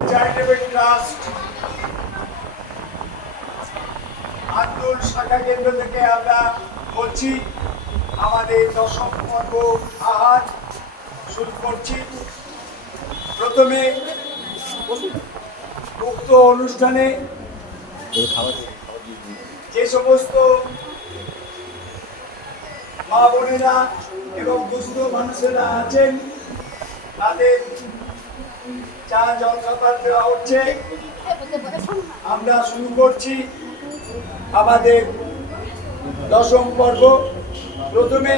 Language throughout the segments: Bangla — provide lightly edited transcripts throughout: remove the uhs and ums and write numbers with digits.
চ্যারিটেবল ট্রাস্ট আন্দোল শাখা কেন্দ্র থেকে আমরা বলছি আমাদের দশম পর্ব আহার শুরু করছি। প্রথমে উক্ত অনুষ্ঠানে যে সমস্ত মা বোনেরা এবং দুস্থ মানুষেরা আছেন তাদের চা জলখাবার দেওয়া হচ্ছে। আমরা শুরু করছি আমাদের দশম পর্ব। প্রথমে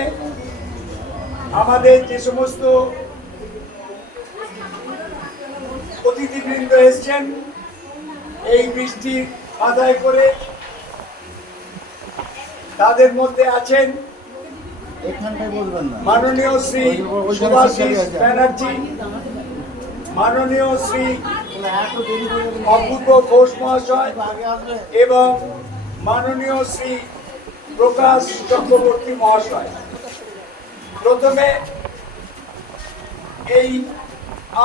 আমাদের যে সমস্ত অতিথিবৃন্দ এসছেন এই বৃষ্টির মাথায় করে, তাদের মধ্যে আছেন মাননীয় শ্রী শুভাশিস ব্যানার্জি, মাননীয় শ্রী অপূর্ব ঘোষ মহাশয় এবং মাননীয় শ্রী প্রকাশ চক্রবর্তী মহাশয়। প্রথমে এই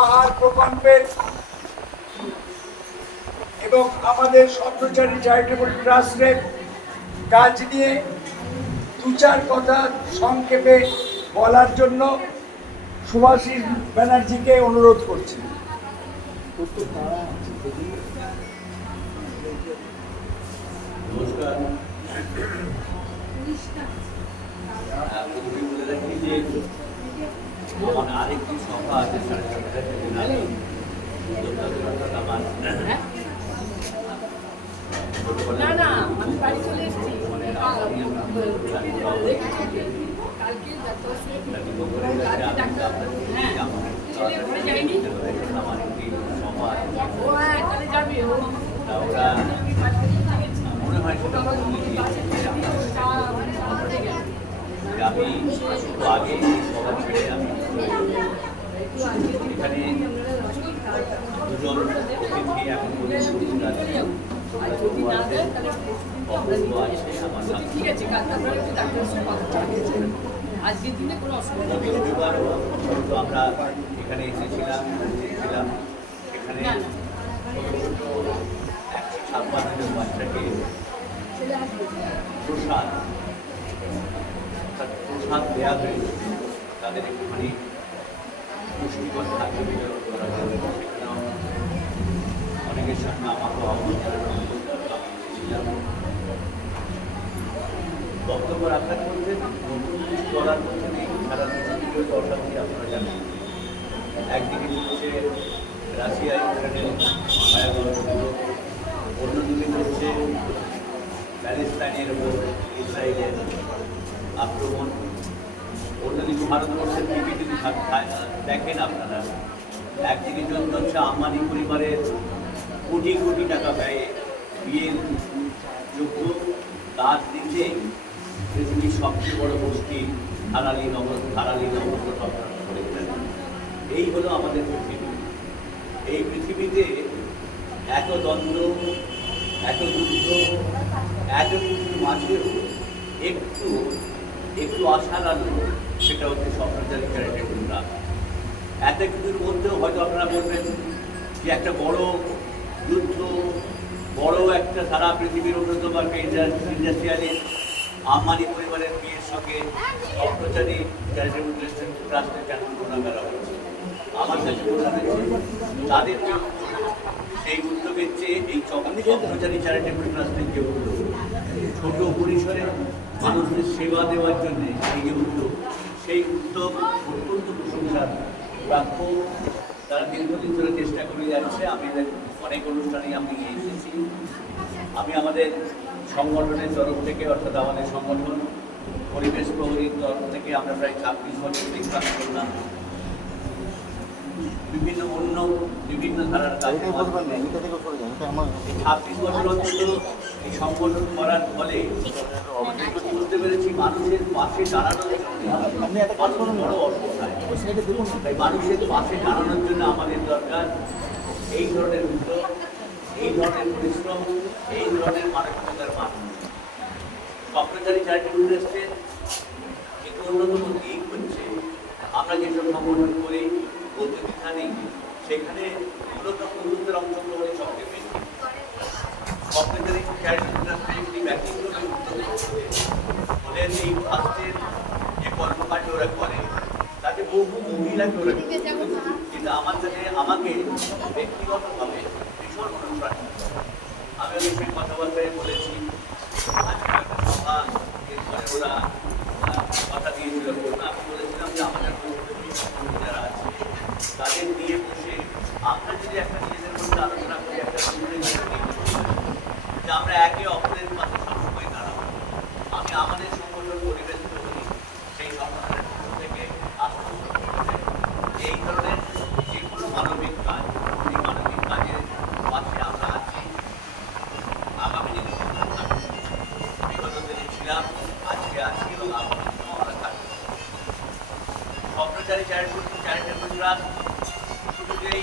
আহার প্রকল্পের এবং আমাদের স্বপ্নচারী চ্যারিটেবল ট্রাস্টের কাজ নিয়ে দু চার কথা সংক্ষেপে বলার জন্য শুভাশিস ব্যানার্জিকে অনুরোধ করছি। নমস্কার। বলে রাখি যে আমার আরেকটি সভা আছে 7:30 মনে হয় সেটা আমি আগে সভা ছেড়ে আমি এখানে দুজন অতিথি এখন আমরা এখানে এসেছিলাম এখানে 156 জন বাচ্চাকে প্রসাদ দেওয়া হয়েছে। তাদের একটুখানি পুষ্টিকর খাদ্য বিতরণ করা হবে। সেখানেও অনেকের সঙ্গে আমাকে এসেছিলাম। বক্তব্য রাখার মধ্যে নতুন কিছু করার মধ্যে নেই। সারা পৃথিবীর দরকার দিয়ে আপনারা জানেন, একদিকে চলছে রাশিয়া ইউক্রেনের ভয়াবহ যুদ্ধ, অন্যদিকে চলছে প্যালেস্তাইনের উপর ইসরায়েলের আক্রমণ। অন্যদিকে ভারতবর্ষের দিকে যদি দেখেন আপনারা, একদিকে জন্য হচ্ছে আম্বানি পরিবারের কোটি কোটি টাকা ব্যয়ে বিয়ের যোগ্য, তার দিকে পৃথিবীর সবচেয়ে বড় গোষ্ঠী ধারালি নগর করেছেন। এই হলো আমাদের পৃথিবী। এই পৃথিবীতে এত দ্বন্দ্ব, এত যুদ্ধ, এত কিছুর মাঝেও একটু আশার আলো, সেটা হচ্ছে স্বপ্নচারী চ্যারিটেবল ট্রাস্ট। এত কিছুর মধ্যেও হয়তো আপনারা বলবেন যে একটা বড় যুদ্ধ, বড় একটা সারা পৃথিবীর অন্যতম একটা ইন্ডাস্ট্রিয়ালিস্ট আম্বানি পরিবারের বিয়ের সঙ্গে স্বপ্নচারী চ্যারিটেবল ট্রাস্টের কেন তুলনা করা হচ্ছে। আমার কাছে মনে হয়েছে তাদের সেই উদ্যোগের চেয়ে এই স্বপ্নচারী চ্যারিটেবল ট্রাস্টের যে উদ্যোগ, ছোট পরিসরে মানুষদের সেবা দেওয়ার জন্য এই যে উদ্যোগ, সেই উদ্যোগ অত্যন্ত প্রশংসার প্রাপ্য। তারা দীর্ঘদিন ধরে চেষ্টা করে যাচ্ছে। আমি অনেক অনুষ্ঠানেই আমি এসেছি। আমি আমাদের সংগঠনের তরফ থেকে, অর্থাৎ আমাদের সংগঠন পরিবেশ প্রহরীর তরফ থেকে আমরা প্রায় 26 বছর কাজ করলাম। বিভিন্ন ধারার কাজ 26 বছর অন্তত এই সংগঠন করার ফলে বুঝতে পেরেছি মানুষের পাশে দাঁড়ানোর বড় অসহায়। তাই মানুষের পাশে দাঁড়ানোর জন্য আমাদের দরকার এই ধরনের উদ্যোগ, এই ধরনের পরিশ্রম, এই ধরনের মানবিকতার মাধ্যমে। স্বপ্নচারী চ্যারিটেবল ট্রাস্টের একটি অন্যতম দিক হচ্ছে আমরা যেসব সংগঠন করি প্রতিষ্ঠানে, সেখানে মূলত চ্যারিটেবল ট্রাস্টে একটি ব্যক্তিগত উদ্যোগ হলেন এই ট্রাস্টের যে কর্মকাণ্ড ওরা করে তাতে বহু মহিলাকে ওরা কিন্তু আমার কাছে আমাকে ব্যক্তিগতভাবে ভীষণ অনুপ্রাণিত করে। আমি ওদের সেই কথাবার্তায় বলেছি আজকে একটা সভা এরপরে ওরা কথা দিয়েছিল, আমি বলেছিলাম যে আমাদের যারা আছে তাদের নিয়ে বসে আমরা যদি একটা নিজেদের মধ্যে আলোচনা করি, একটা যে আমরা একে অপরের পাশে সবসময় দাঁড়াবো। আমি আমাদের সংগঠন পরিবেশ করি সেই সংগঠনের পক্ষ থেকে এই ধরনের যে কোনো মানবিক কাজ, এই মানবিক কাজের পাশে আমরা আছি। আগামী দিনে বিগত দিনে ছিলাম, আজকে আছি এবং আগামী দিনেও আমরা থাকবো। স্বপ্নচারী চ্যারিটেবল ট্রাস্ট শুধু যেই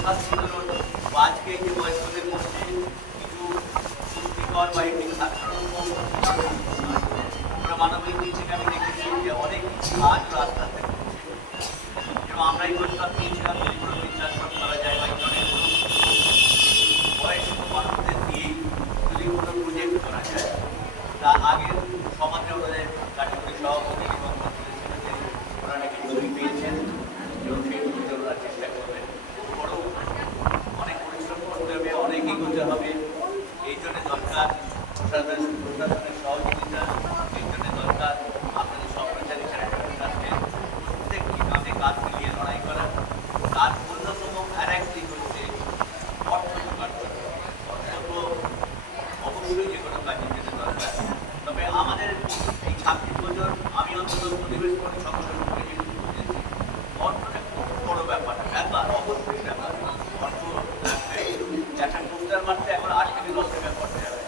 স্বাস্থ্যকরণ বা আজকে যে বয়স্কদের মধ্যে কিছু পুষ্টিকর বা এমনি আমরা মানবিক দিক থেকে আমি দেখেছি যে অনেক কাজ রাস্তা থেকে এবং আমরা এই প্রস্তাব দিয়েছিলাম যদি কোনো বৃদ্ধাশ্রম করা যায় বা এই ধরনের কোনো বয়স্ক মানুষদের দিয়েই যদি কোনো প্রজেক্ট করা যায়। তা আগের সমাজে ওদের কারিগরি সভাপতি এবং ওরা নাকি জমি পেয়েছেন এবং সেই জমিতে ওরা চেষ্টা করবেন। বড় অনেক পরিশ্রম করতে হবে, অনেক এগোতে হবে। এই জন্য দরকার প্রশাসনের সহযোগিতা, এই জন্য দরকার আপনাদের স্বপ্নচারী চ্যারিটেবল ট্রাস্টের প্রত্যেকটি কাঁধে কাঁধ মিলিয়ে লড়াই করা। তার অন্যতম আর এক দিক হচ্ছে অর্থ জোগাড় করা। অর্থ তো অবশ্যই যে কোনো কাজের জন্য দরকার, তবে আমাদের এই 26 বছর আমি অন্তত পরিবেশ করি সংগঠন থেকে যেটুকু বুঝেছি অর্থটা খুব বড় ব্যাপার অবশ্যই ব্যাপার। অর্থ লাগবে। একটা পোস্টার মারতে এখন 8 থেকে 10 টাকা খরচা হবে।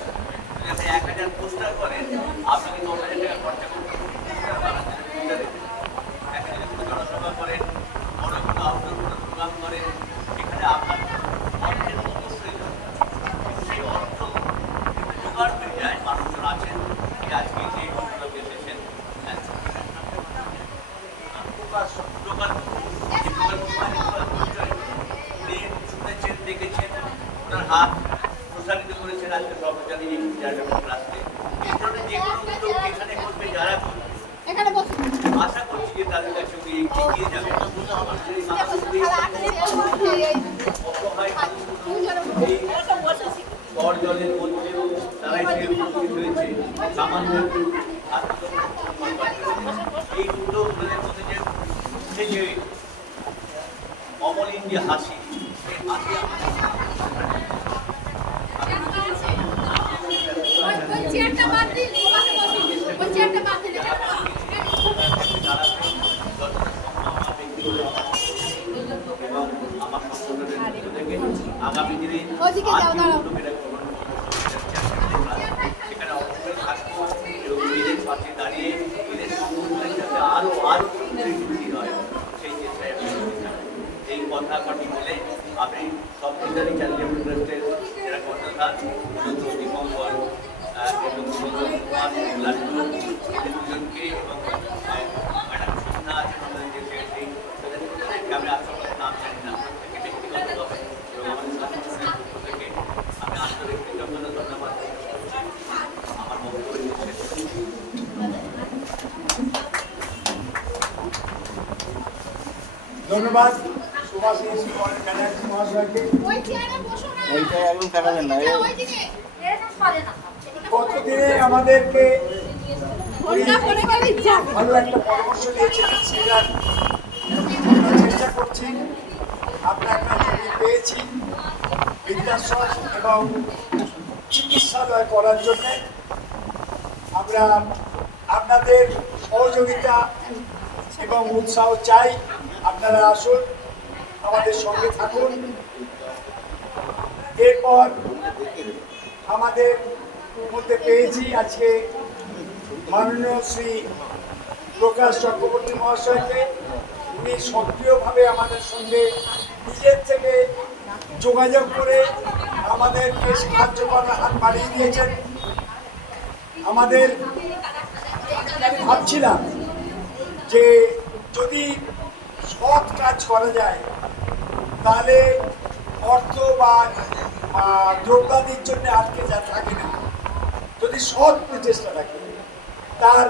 যদি আপনি 1000 পোস্টার করেন আপনাকে 10,000 টাকা খরচা করতে পোস্টার বানাতে পোস্টারে একটা যদি কোনো জনসভা করেন, বড় কোনো আউটডোর কোনো প্রোগ্রাম করেন, সেখানে আপনার অর্থের অবশ্যই দরকার। সেই অর্থ জোগাড় হয়ে যায়। মানুষজন আছেন আজকে যে ভদ্রলোক এসেছেন শুনেছেন, দেখেছেন, ওনার হাত প্রসারিত করেছেন আজকে স্বপ্নচারী চ্যারিটেবল ট্রাস্টে। এই ধরনের যে কোনো উদ্যোগ এখানে করবে যারা আশা করছি যে তাদের কাছে উনি এগিয়ে যাবেন। অসহায় এই ঝড় জলের মধ্যেও তারা এসে উপস্থিত হয়েছে সামান্য একটু এই উদ্যোগগুলোর মধ্যে যে অমলিন যে হাসি, সেই হাসি আমার সংগঠনের পক্ষ থেকে আগামী দিনে সেখানে অবশ্যই থাকবো এবং নিজের পাশে দাঁড়িয়ে নিজের সংগঠনের সাথে আরো বৃদ্ধি হয় সেই চেষ্টায় এই কথা কটি বলে আমি স্বপ্নচারী চ্যারিটেবল ট্রাস্টের যারা কর্ণধার দীপঙ্কর এবং দুজনকে এবং ম্যাডাম সুন্না আছেন আমাদের যে সেক্রেটারি, তাদেরকে আমি আত্মকথা নাম জানি না, প্রত্যেকে ব্যক্তিগতভাবে এবং আমাদের সংগঠনের পক্ষ থেকে আমি আন্তরিক কৃতজ্ঞতা ধন্যবাদ করছি। আমার বক্তব্য শেষ করছি। ধন্যবাদ সুভাষিস ব্যানার্জি মহাশয়কে। গতদিনে আমাদেরকে ভালো একটা পরামর্শ দিয়েছিলেন, সেটা চেষ্টা করছি। আমরা একটা জমি পেয়েছি বৃদ্ধাশ্রম এবং চিকিৎসালয় করার জন্য। আমরা আপনাদের সহযোগিতা এবং উৎসাহ চাই। আপনারা আসুন, আমাদের সঙ্গে থাকুন। এরপর আমাদের মধ্যে পেয়েছি আজকে মাননীয় শ্রী প্রকাশ চক্রবর্তী মহাশয়কে। উনি সক্রিয়ভাবে আমাদের সঙ্গে নিজের থেকে যোগাযোগ করে আমাদেরকে সাহায্য করার হাত বাড়িয়ে দিয়েছেন। আমি ভাবছিলাম যে যদি সৎ কাজ করা যায় তাহলে অর্থ বা দ্রব্যাদির জন্য আটকে থাকে না। যদি সৎ প্রচেষ্টা থাকে তার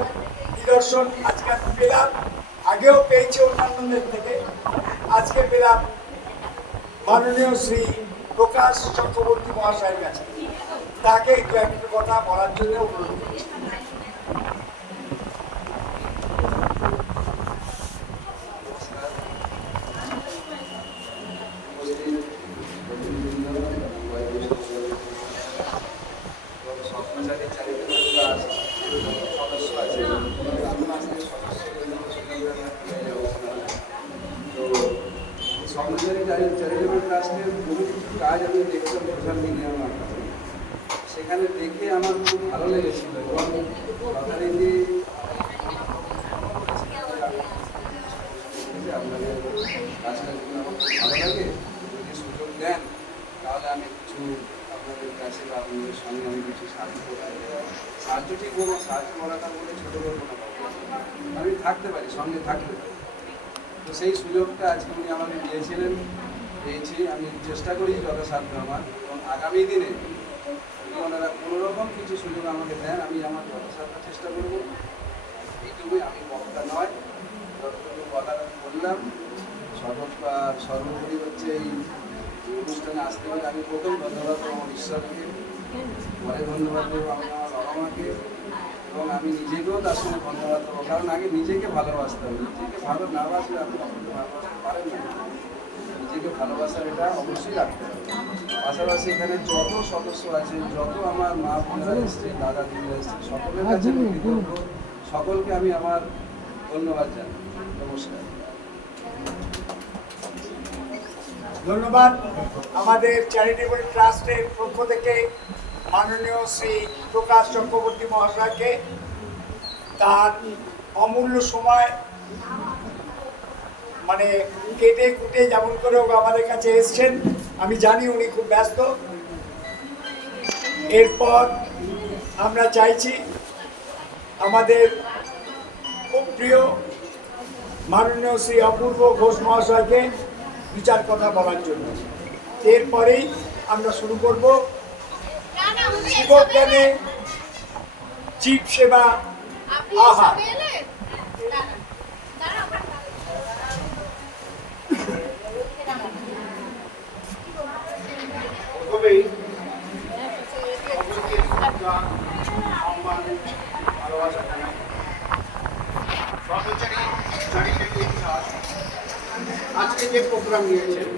নিদর্শন আজকে আমি পেলাম। আগেও পেয়েছি অন্যান্যদের থেকে, আজকে পেলাম মাননীয় শ্রী প্রকাশ চক্রবর্তী মহাশয়ের কাছে। তাকে একটু একটা কথা বলার জন্য অনুরোধ করছি। চ্যারিটেবল ট্রাস্টের বহু কিছু কাজ আমি দেখলাম সোশ্যাল মিডিয়ার মাধ্যমে, সেখানে দেখে আমার খুব ভালো লেগেছিল এবং যথারীতি আপনাদের কাজটা যদি আমার খুব ভালো লাগে, যদি সুযোগ দেন তাহলে আমি কিছু আপনাদের কাছে বা আপনাদের সঙ্গে আমি কিছু সাহায্য করতে সাহায্য ঠিক বলবো, সাহায্য করাটা বলে ছোটো করবো না, আমি থাকতে পারি, সঙ্গে থাকতে পারি। তো সেই সুযোগটা আজকে উনি আমাকে দিয়েছিলেন, পেয়েছি। আমি চেষ্টা করি যথাসাধ্য আমার, এবং আগামী দিনে ওনারা কোনোরকম কিছু সুযোগ আমাকে দেন আমি আমার যথাসাধ্য চেষ্টা করবো। এইটুকুই, আমি বক্তা নয়, যতটুকু কথা বললাম। সর্বোপরি হচ্ছে এই অনুষ্ঠানে আসতে পারে আমি প্রথম ধন্যবাদ দেবো আমার ঈশ্বরকে, পরে ধন্যবাদ দেবো আমি আমার বাবা মাকে, এবং আমি নিজেকেও তার সঙ্গে ধন্যবাদ দেবো। কারণ আগে নিজেকে ভালোবাসতে হবে, নিজেকে ভালো না বাসলে আপনি অপরকে ভালোবাসতে পারেন না। নিজেকে ভালোবাসার এটা অবশ্যই রাখতে হবে। পাশাপাশি এখানে যত সদস্য আছে, যত আমার মা বোনেরা এসছে, দাদা দিদিরা এসছে, সকলের কাছে আমি কৃতজ্ঞ। সকলকে আমি আমার ধন্যবাদ জানাই। নমস্কার। ধন্যবাদ আমাদের চ্যারিটেবল ট্রাস্টের পক্ষ থেকে মাননীয় শ্রী প্রকাশ চক্রবর্তী মহাশয়কে তার অমূল্য সময় মানে কেটে কুটে যেমন করে হোক আমাদের কাছে এসছেন। আমি জানি উনি খুব ব্যস্ত। এরপর আমরা চাইছি আমাদের খুব প্রিয় মাননীয় শ্রী অপূর্ব ঘোষ মহাশয়কে দু চার কথা বলার জন্য। এরপরেই আমরা শুরু করব শিবজ্ঞানে জীব সেবা আহার। আজকে যে প্রোগ্রাম নিয়েছেন,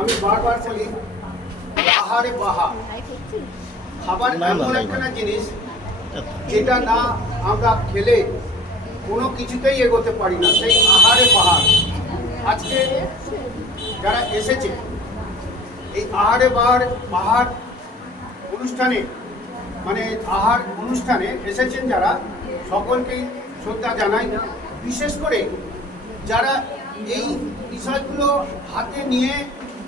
আমি বারবার বলি আহারে বাহার। খাবার এমন একটা জিনিস যেটা না আমরা খেলে কোনো কিছুতেই এগোতে পারি না, সেই আহারে বাহার। আজকে যারা এসেছে এই আহারে বাহার অনুষ্ঠানে, মানে আহার অনুষ্ঠানে এসেছেন যারা, সকলকেই শ্রদ্ধা জানাই। বিশেষ করে যারা এই বিষয়গুলো হাতে নিয়ে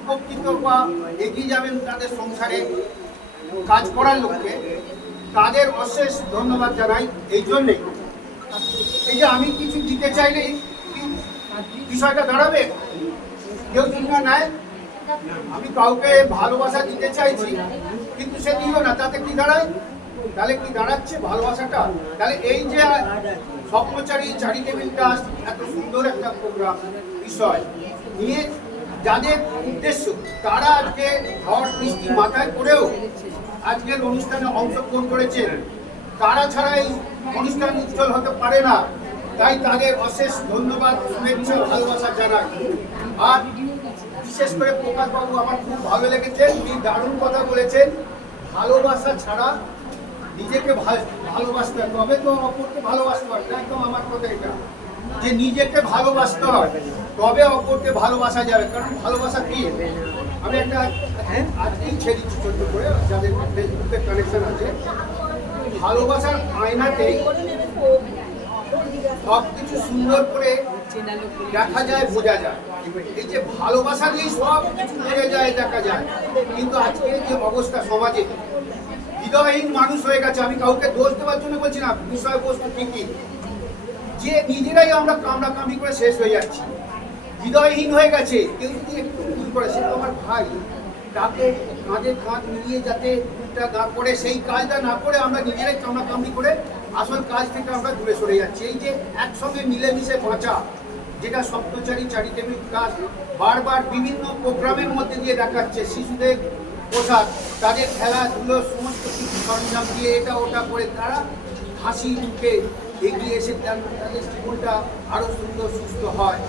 উপকৃত বা এগিয়ে যাবেন তাদের সংসারে কাজ করার লক্ষ্যে, তাদের অশেষ ধন্যবাদ জানাই। এই জন্যেই এই যে আমি কিছু দিতে চাইলেই বিষয়টা দাঁড়াবে, কেউ যদি না নেয়, আমি কাউকে ভালোবাসা দিতে চাইছি কিন্তু সে দিল না, তাতে কি দাঁড়ায়? তাহলে কি দাঁড়াচ্ছে ভালোবাসাটা? তাহলে এই যে স্বপ্নচারী চ্যারিটেবল ট্রাস্ট এত সুন্দর একটা প্রোগ্রাম বিষয় নিয়ে যাদের উদ্দেশ্য, তারা আজকে ঝড় বৃষ্টি মাথায় করেও আজকের অনুষ্ঠানে অংশগ্রহণ করেছেন। তারা ছাড়া এই অনুষ্ঠান উজ্জ্বল হতে পারে না, তাই তাদের অশেষ ধন্যবাদ, শুভেচ্ছা, ভালোবাসা জানাই। আর বিশেষ করে প্রকাশবাবু আমার খুব ভালো লেগেছে, উনি দারুণ কথা বলেছেন। ভালোবাসা ছাড়া নিজেকে ভালোবাসতে হয়, তবে তো অপরকে ভালোবাসতে হয়। একদম আমার কথা এটা, যে নিজেকে ভালোবাসতে হয় তবে অপরকে ভালোবাসা যাবে। কারণ ভালোবাসা কি, আমি একটা আজকেই ছেড়ে দিচ্ছি ছোট্ট করে, যাদের ফেসবুকে কানেকশন আছে। ভালোবাসার আয়নাতেই সব কিছু সুন্দর করে দেখা যায়, বোঝা যায়। এই যে ভালোবাসা দিয়ে সব কিছু বোঝা যায়, দেখা যায়। কিন্তু আজকে যে অবস্থা সমাজে, হৃদয়হীন মানুষ হয়ে গেছে। আমি কাউকে দোষ দেওয়ার জন্য বলছি না, বিষয়বস্তু ঠিকই, যে নিজেরাই আমরা কামড়াকামড়ি করে শেষ হয়ে যাচ্ছি, হৃদয়হীন হয়ে গেছে। কেউ যদি একটু ভুল করে, সে তো আমার ভাই, তাকে কাঁধে কাঁধ মিলিয়ে যাতে দুটা না করে, সেই কাজটা না করে আমরা নিজেরাই কামড়াকামড়ি করে আসল কাজ থেকে আমরা দূরে সরে যাচ্ছি। এই যে একসঙ্গে মিলেমিশে বাঁচা, যেটা স্বপ্নচারী চ্যারিটেবল ট্রাস্ট বারবার বিভিন্ন প্রোগ্রামের মধ্যে দিয়ে দেখাচ্ছে, শিশুদের পোশাক, তাদের খেলাধুলো, সমস্ত কিছু সরঞ্জাম দিয়ে এটা ওটা করে তারা হাসি মুখে এগিয়ে এসে তাদের জীবনটা আরও সুন্দর সুস্থ হয়।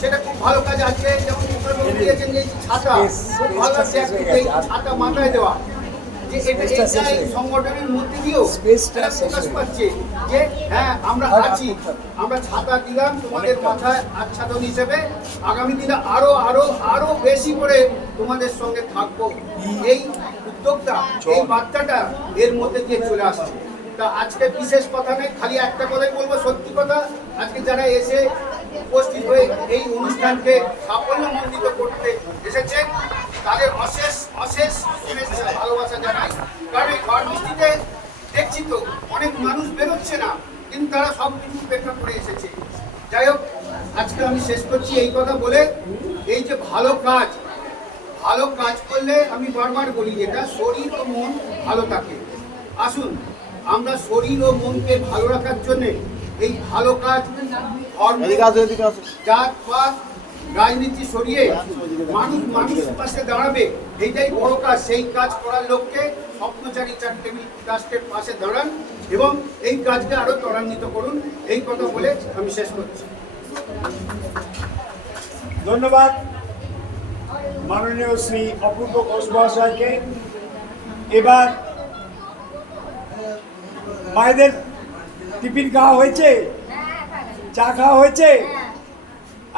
সেটা খুব ভালো কাজ। আজকে যেমন প্রোগ্রামে দিয়েছেন যে ছাতা, খুব ভালো লাগছে এই ছাতা মাথায় দেওয়া, যে এটা এই সংগঠনের মধ্যে দিয়েও এটা প্রকাশ পাচ্ছে যে হ্যাঁ আমরা আছি, আমরা ছাতা দিলাম তোমাদের মাথায় আচ্ছাদন হিসেবে, আগামী দিনে আরো আরো আরো বেশি করে তোমাদের সঙ্গে থাকবো। এই উদ্যোগটা, এই বার্তাটা এর মধ্যে দিয়ে চলে আসছে। তা আজকে বিশেষ কথা নেই, খালি একটা কথাই বলবো, সত্যি কথা, আজকে যারা এসে উপস্থিত হয়ে এই অনুষ্ঠানকে সাফল্যমণ্ডিত করতে এসেছেন তাদের অশেষ অশেষ শুভেচ্ছা ভালোবাসা জানাই। কারণ এই ঘর মিষ্টিতে দেখছি তো অনেক মানুষ বেরোচ্ছে না, কিন্তু তারা সব কিছু উপেক্ষা করে এসেছে। যাই হোক, আজকে আমি শেষ করছি এই কথা বলে, এই যে ভালো কাজ করলে আমি বারবার বলি যেটা শরীর ও মন ভালো থাকে। আসুন আমরা শরীর ও মনকে ভালো রাখার জন্য এই ভালো কাজ, জাত পাত রাজনীতি সরিয়ে মানুষের পাশে দাঁড়াবে, এইটাই বড় কাজ। সেই কাজ করার লক্ষ্যে স্বপ্নচারী চ্যারিটেবল ট্রাস্টের পাশে দাঁড়ান এবং এই কাজকে আরো ত্বরান্বিত করুন। এই কথা বলে আমি শেষ করছি। ধন্যবাদ মাননীয় শ্রী অপূর্ব ঘোষ মহাশয়কে। এবার মায়েদের টিফিন খাওয়া হয়েছে, চা খাওয়া হয়েছে?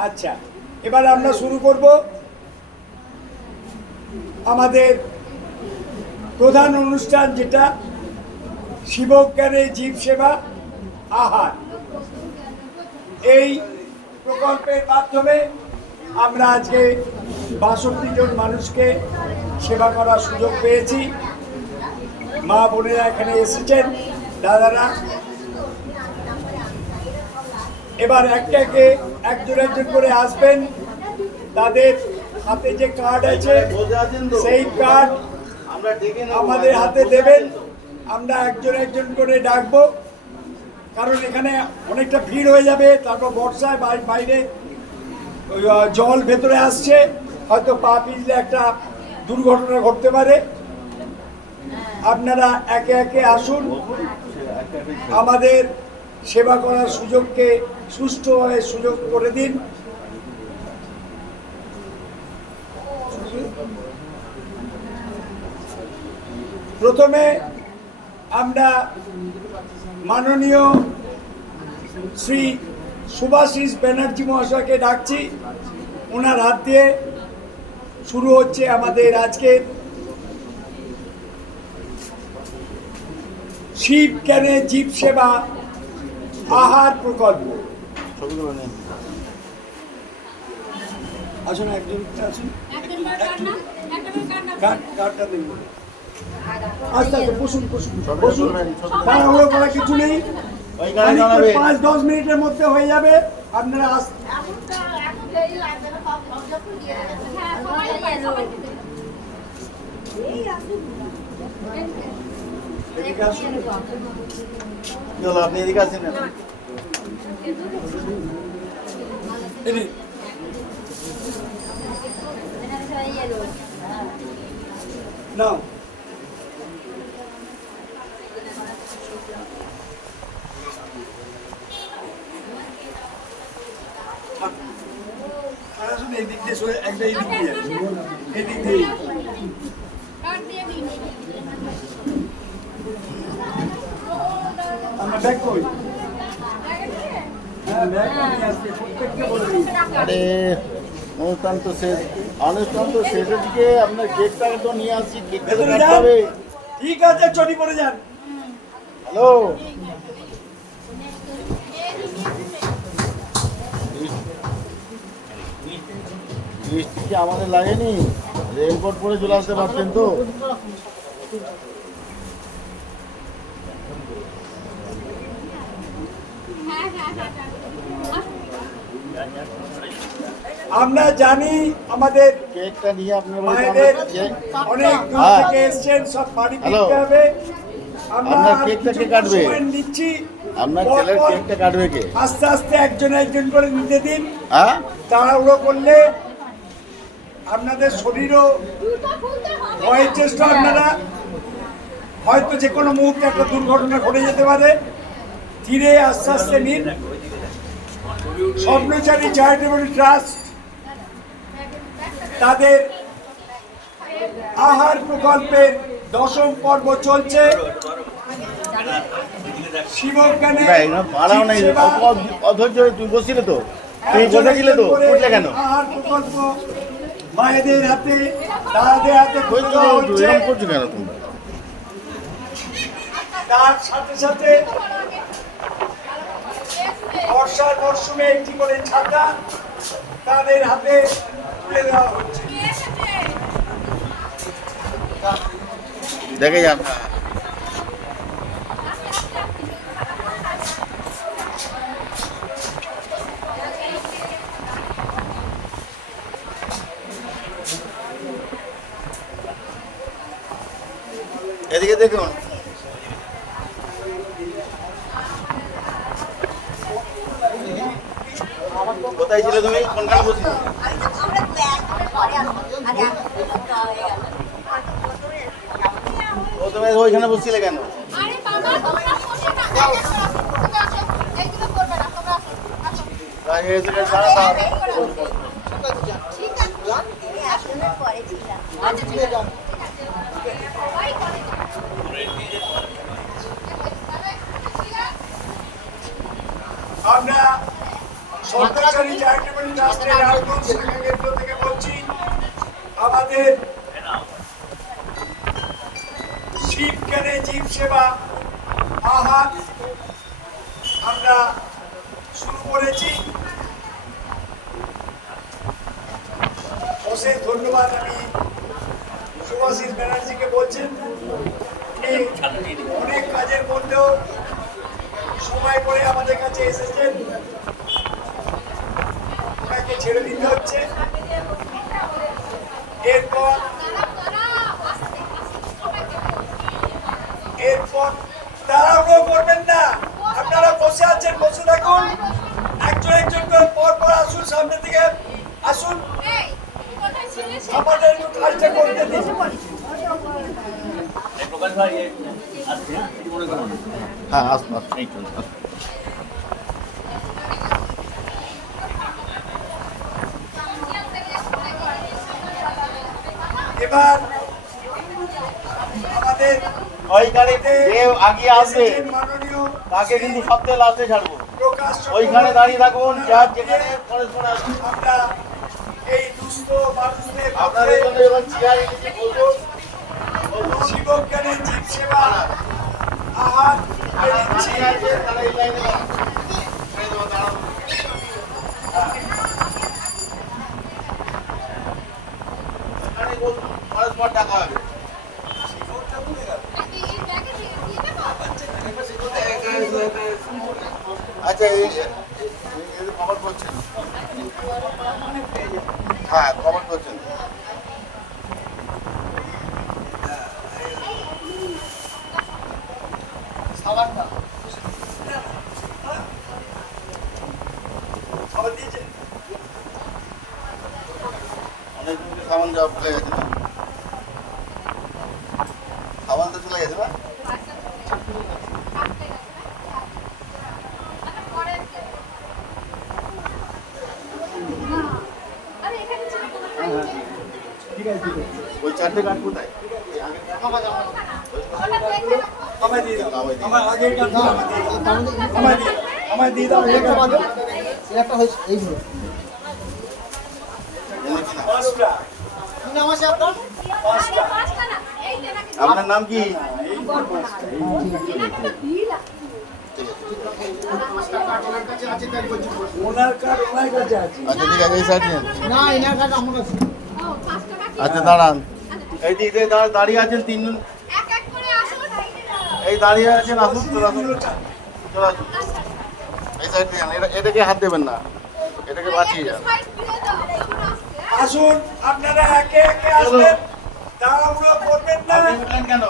আচ্ছা, এবার আমরা শুরু করব আমাদের প্রধান অনুষ্ঠান, যেটা শিবজ্ঞানে জীব সেবা আহার। এই প্রকল্পের মাধ্যমে আমরা আজকে ৬২ জন মানুষকে সেবা করার সুযোগ পেয়েছি। মা বোনেরা এখানে এসেছেন, দাদারা। এবার একটা একে একজন একজন করে আসবেন, তাদের হাতে যে কার্ড আছে সেই কার্ড আমাদের হাতে দেবেন। আমরা একজন একজন করে ডাকবো, কারণ এখানে অনেকটা ভিড় হয়ে যাবে। তারপর বর্ষায় বাইরে জল ভেতরে আসছে, হয়তো পা পিছলে একটা দুর্ঘটনা ঘটতে পারে। আপনারা একে একে আসুন, আমাদের সেবা করার সুযোগকে সুষ্ঠুভাবে সুযোগ করে দিন। প্রথমে আমরা মাননীয় শ্রী সুভাষিস ব্যানার্জি মহাশয়কে ডাকছি। ওনার হাত দিয়ে শুরু হচ্ছে আমাদের আজকের শিব জ্ঞানে জীব সেবা আহার প্রকল্প। আসুন, একজন আসুন, কার্ডটা দিন। আস্তে আস্তে বসুন, তাড়াহুড়ো করা কিছু নেই, ৫-১০ মিনিটের মধ্যে হয়ে যাবে। আপনারা আপনি এদিকে আসেন না। আসুন, এই দিক দিয়ে একটা এই দিক দিয়ে, এই দিক দিয়ে আমরা ব্যাক করি। হ্যাঁ, ব্যাক নিয়ে আসতে প্রত্যেককে বলে দিই। আরে অনুষ্ঠান তো শেষের দিকে আপনার কেকটা তো নিয়ে আসছি, কেক খেতে ভেতরে কাটতে যান। হবে। ঠিক আছে, চটি পড়ে যান। হ্যালো, বৃষ্টি কি আমাদের লাগেনি? রেনকোট পরে চলে আসতে পারতেন তো। আমরা জানি আমাদের কেকটা নিয়ে আপনি বলছেন মায়েদের আমরা কেক- অনেক দূর হ্যাঁ। থেকে এসছেন, সব বাড়ি হ্যালো। ফিরতে হবে। আমরা আপনার আর কেকটা কে কিছুক্ষণ কাটবে? সময় নিচ্ছি। আপনার ছেলের পরপর কেকটা কাটবে কে? আস্তে আস্তে একজন একজন করে নিতে দিন। হ্যাঁ তাড়াহুড়ো করলে আপনাদের শরীরও ভয়ের চেষ্ট, আপনারা হয়তো যে কোনো মুহূর্তে একটা দুর্ঘটনা ঘটে যেতে পারে। ধীরে আস্তে আস্তে নিন। স্বপ্নচারী চ্যারিটেবল ট্রাস্ট তাদের আহার প্রকল্পের 10ম পর্ব চলছে। শিবজ্ঞানে ভাই, এখানে পাড়াও নাই, সেবা, অধৈর্য হয়ে তুমি বসছিলে তো, তুমি বসেছিলে তো, উঠলে কেন? আহার প্রকল্প মায়েদের হাতে, দাদাদের হাতে তুলে দেওয়া হচ্ছে। এরকম করছো কেন তোমরা? তার সাথে সাথে বর্ষার মরশুমে একটি করে ছাতা তাদের হাতে তুলে দেওয়া হচ্ছে। দেখে যান। এদিকে দেখুন। কোথায় ছিলে তুমি? কোনখানে বসছিলে? ও তুমি ওইখানে বসছিলে কেন? আরে বাবা তোমরা বসে না তোমরা আসো এইগুলো করবে না তোমরা আসো আসো তাই এদিকে দাঁড়া দাঁড়া। ঠিক আছে আমি আসলে পরে ছিলাম আচ্ছা ঠিক আছে সবাই করে আমরা স্বপ্নচারী চ্যারিটেবল ট্রাস্টের আয়োজন শাখা কেন্দ্র থেকে বলছি, আমাদের শিবজ্ঞানে জীব সেবা আহার আমরা শুরু করেছি। অশেষ ধন্যবাদ আমি সুভাষিস ব্যানার্জিকে বলছেন, অনেক কাজের মধ্যেও সময় করে আমাদের কাছে এসেছেন। ওনাকে ছেড়ে দিতে হচ্ছে। এরপর তাড়াহুড়ো করবেন না, আপনারা বসে আছেন, বসে থাকুন। একজন একজন করে পর পর আসুন, সামনে দিকে আসুন, এই কোথায় ছিলিস আমাদের একটু কাজটা করতে দিন। প্রকাশ ভাই আসছে, হ্যাঁ কিছু মনে করুন না। হ্যাঁ আসুন আসুন এই তো, আসুন। এবার আমাদের ওই গাড়িতে যে আগে আসবে এসেছেন মাননীয় তাকে কিন্তু সবথেকে লাস্টে ছাড়বো। প্রকাশ ওইখানে দাঁড়িয়ে থাকুন, যার যেখানে পরে শোনা আসবে। আমরা এই দুস্থ মানুষদের আপনাদের জন্য এবার চেয়ারে কিছু বলবো। শিবজ্ঞানের জীব সেবা আহার যারা আছে তারা এই লাইনে দাঁড়ান। এই তো দাঁড়ান। এখানে বলুন, পরস্পর ডাকা হবে। আচ্ছা এই খবর করছেন? হ্যাঁ খবর করছেন। খাবার দিয়েছেন? অনেক জনকে সাবান দেওয়া ভুলে গেছে না? সাবান তো চলে গেছে না? আরে এখানে ছিল ওই চারটে কাঠ কোথায়? এই আগের কাঠ? আমায় দিয়ে দাও, আমার আগের গান আমায় দিয়ে দাও, আমায় দিয়ে দাও, একটা হয়েছে এই হলো এনেছি না। পাঁচটা, কি নাম আছে আপনার? পাঁচটা। পাঁচটা না এই যে নাকি আপনার নাম কি? ওনার কাছে আছে তাই বলছি। ওনার কার্ড ওনার কাছে আছে। আচ্ছা ঠিক আছে এই সাইড নেন। না এনার কাছে আমার কাছে ও 5 টাকা কি আচ্ছা দাঁড়ান। এই দিক দিয়ে দাঁড়িয়ে আছেন তিনজন, এক এক করে আসুন এই দাঁড়িয়ে আছেন, আসুন চলে আসুন, চলে আসুন। এই সাইড দিয়ে এটাকে হাত দেবেন না, এটাকে বাঁচিয়ে যান। সাইড দিয়ে দাও আসুন, আপনারা একে একে আসবেন, তাড়াহুড়ো করবেন না। আপনি উঠলেন কেন?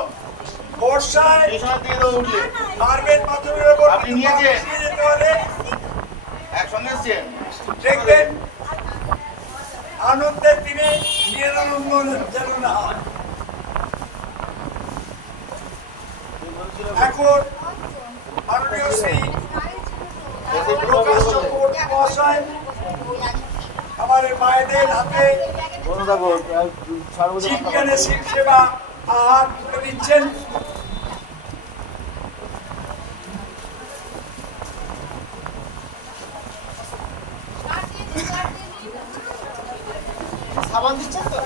বর্ষায় এই সময় থেকে তো উঠলেন। মার্বেল পাথরের উপর আপনি নিয়েছেন? পিছিয়ে যেতে পারে। একসঙ্গে এসছেন? দেখবেন আনন্দের দিনে নিরানন্দ যেন না হয়। এখন মাননীয় শ্রী প্রকাশ চক্রবর্তী মহাশয় আমাদের মায়েদের হাতে বলুন থাকো, সার্বজনীন জীবজ্ঞানে শিব সেবা আহার তুলে দিচ্ছেন। সাবান দিচ্ছেন তো?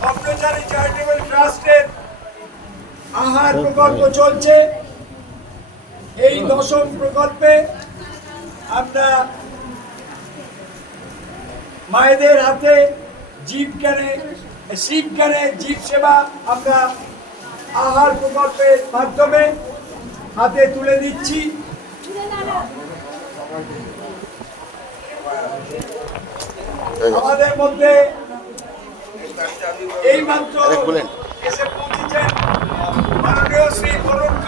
ব্রহ্মচারী চ্যারিটেবল ট্রাস্টের আহার প্রকল্প চলছে। এই 10ম প্রকল্পে আমরা মায়েদের হাতে শিবজ্ঞানে জীব সেবা আমরা আহার প্রকল্পের মাধ্যমে হাতে তুলে দিচ্ছি। আমাদের মধ্যে এই মাত্র এসে পৌঁছেছেন মাননীয় শ্রী অরুণ